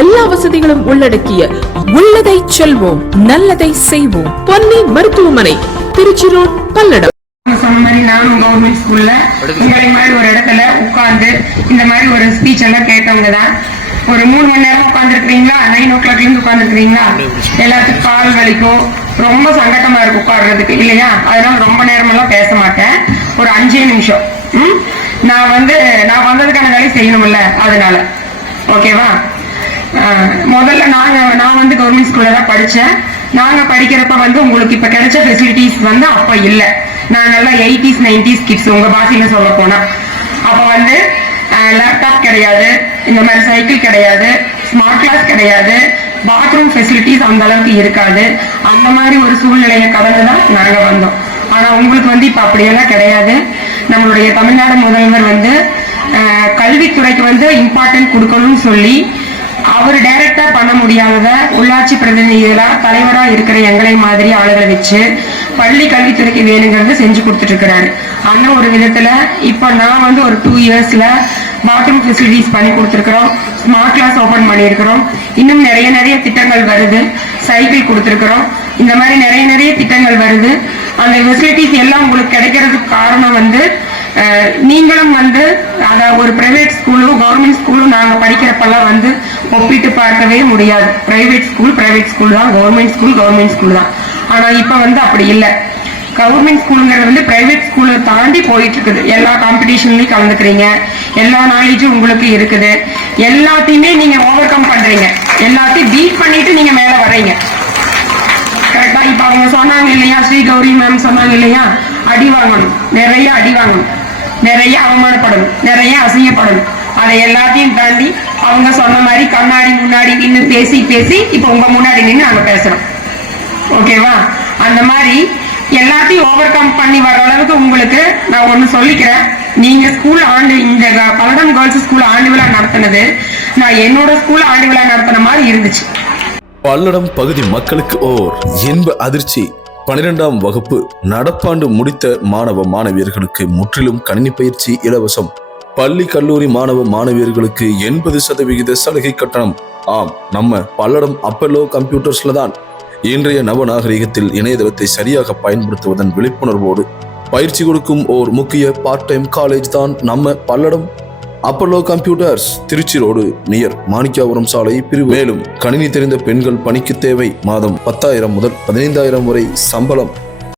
எல்லா வசதிகளும் உள்ளடக்கிய உள்ளதை செல்வோம் நல்லதை செய்வோம். பொன்னி மருத்துவமனை திருச்சி ரோட் பல்லடம் சொன்ன மாதிரி நானும் கவர்மெண்ட் ஸ்கூல்ல உங்களை மாதிரி ஒரு இடத்துல உட்கார்ந்து இந்த மாதிரி ஒரு ஸ்பீச் எல்லாம் கேட்டவங்க தான். ஒரு மூணு மணி நேரம் உட்காந்துருக்கீங்களா நைன் ஓ கிளாக்ல இருந்து உட்காந்துருக்கீங்களா எல்லாத்துக்கும் கால் வலிக்கும் ரொம்ப சங்கட்டமா இருக்கு உட்கார்றதுக்கு இல்லையா? அதனால ரொம்ப நேரமெல்லாம் பேச மாட்டேன். ஒரு அஞ்சே நிமிஷம். நான் வந்து நான் வந்ததுக்கான வேலையை செய்யணும்ல அதனால. ஓகேவா? முதல்ல நாங்கள் நான் வந்து கவர்மெண்ட் ஸ்கூலில் தான் படித்தேன் நாங்கள் படிக்கிறப்ப வந்து உங்களுக்கு இப்போ கிடைச்ச ஃபெசிலிட்டிஸ் வந்து அப்போ இல்லை. நான் நல்லா எயிட்டிஸ் நைன்டிஸ் கிட்ஸ் உங்கள் பாஷையில சொல்ல போனால் அப்போ வந்து லேப்டாப் கிடையாது. இந்த மாதிரி சைக்கிள் கிடையாது. ஸ்மார்ட் கிளாஸ் கிடையாது. பாத்ரூம் ஃபெசிலிட்டிஸ் அந்த அளவுக்கு இருக்காது. அந்த மாதிரி ஒரு சூழ்நிலையை கடந்து தான் நாங்கள் வந்தோம். ஆனால் உங்களுக்கு வந்து இப்போ அப்படியெல்லாம் கிடையாது. நம்மளுடைய தமிழ்நாடு முதல்வர் வந்து கல்வித்துறைக்கு வந்து இம்பார்ட்டன்ட் கொடுக்கணும்னு சொல்லி அவர் டைரக்டா பண்ண முடியாதத உள்ளாட்சி பிரதிநிதிகளா தலைவரா இருக்கிற எங்களை மாதிரி ஆளுகளை வச்சு பள்ளி கல்வித்துறைக்கு வேணுங்கிறத செஞ்சு கொடுத்துட்டு இருக்கிறாரு அந்த ஒரு விதத்துல இப்ப நான் வந்து ஒரு டூ இயர்ஸ்ல பாத்ரூம் ஃபெசிலிட்டிஸ் பண்ணி கொடுத்துருக்கிறோம். ஸ்மார்ட் கிளாஸ் ஓபன் பண்ணியிருக்கிறோம். இன்னும் நிறைய நிறைய திட்டங்கள் வருது. சைக்கிள் கொடுத்துருக்கிறோம். இந்த மாதிரி நிறைய நிறைய திட்டங்கள் வருது. அந்த ஃபெசிலிட்டிஸ் எல்லாம் உங்களுக்கு கிடைக்கிறதுக்கு காரணம் வந்து நீங்களும் வந்து அத ஒரு பிரைவேட் ஸ்கூலும் கவர்மெண்ட் ஸ்கூலும் நாங்க படிக்கிறப்பெல்லாம் வந்து ஒப்பிட்டு பார்க்கவே முடியாது. பிரைவேட் ஸ்கூல் பிரைவேட் ஸ்கூல் தான். கவர்மெண்ட் ஸ்கூல் கவர்மெண்ட் ஸ்கூல் தான். ஆனா இப்ப வந்து அப்படி இல்லை. கவர்மெண்ட் ஸ்கூலுங்கிறது வந்து பிரைவேட் ஸ்கூலை தாண்டி போயிட்டு இருக்குது எல்லா காம்படிஷன்லயும் கலந்துக்கிறீங்க. எல்லா நாலேஜும் உங்களுக்கு இருக்குது. எல்லாத்தையுமே நீங்க ஓவர் கம் பண்றீங்க. எல்லாத்தையும் பீட் பண்ணிட்டு நீங்க மேல வர்றீங்க. கரெக்டா இப்ப அவங்க சொன்னாங்க இல்லையா? ஸ்ரீ கௌரி மேம் சொன்னாங்க இல்லையா? அடி வாங்கணும். நிறைய அடி வாங்கணும். நிறைய அவமானப்படணும். நிறைய அசிங்கப்படணும். அதை எல்லாத்தையும் தாண்டி அவங்க சொன்ன மாதிரி கண்ணாடி முன்னாடி நின்று பேசி பேசி இப்போ உங்க முன்னாடி நின்று நாங்க பேசுறோம். ஓகேவா? அந்த மாதிரி எல்லாத்தையும் ஓவர் கம் பண்ணி வர அளவுக்கு உங்களுக்கு நான் ஒண்ணு சொல்லிக்கிறேன். நீங்க ஸ்கூல் ஆண்டு இந்த பல்லடம் கேர்ள்ஸ் ஸ்கூல் ஆண்டு விழா நடத்தினது நான் என்னோட ஸ்கூல் ஆண்டு விழா நடத்தின மாதிரி இருந்துச்சு. பல்லடம் பகுதி மக்களுக்கு ஓர் இன்ப அதிர்ச்சி. பனிரெண்டாம் வகுப்பு நடப்பாண்டு முடித்த மாணவ மாணவியர்களுக்கு முற்றிலும் கணினி பயிற்சி இலவசம். பள்ளி கல்லூரி மாணவ மாணவியர்களுக்கு எண்பது சதவிகித சலுகை கட்டணம். ஆம் நம்ம பல்லடம் அப்பல்லோ கம்ப்யூட்டர்ஸ்ல தான். இன்றைய நவநாகரிகத்தில் இணையதளத்தை சரியாக பயன்படுத்துவதன் விழிப்புணர்வோடு பயிற்சி கொடுக்கும் ஓர் முக்கிய பார்ட் டைம் காலேஜ் தான் நம்ம Palladam. Apollo computers Trichy road near Manikkapuram சாலை பிரிவு. மேலும் கணினி தெரிந்த பெண்கள் பணிக்கு தேவை. மாதம் பத்தாயிரம் முதல் பதினைந்தாயிரம் வரை சம்பளம்.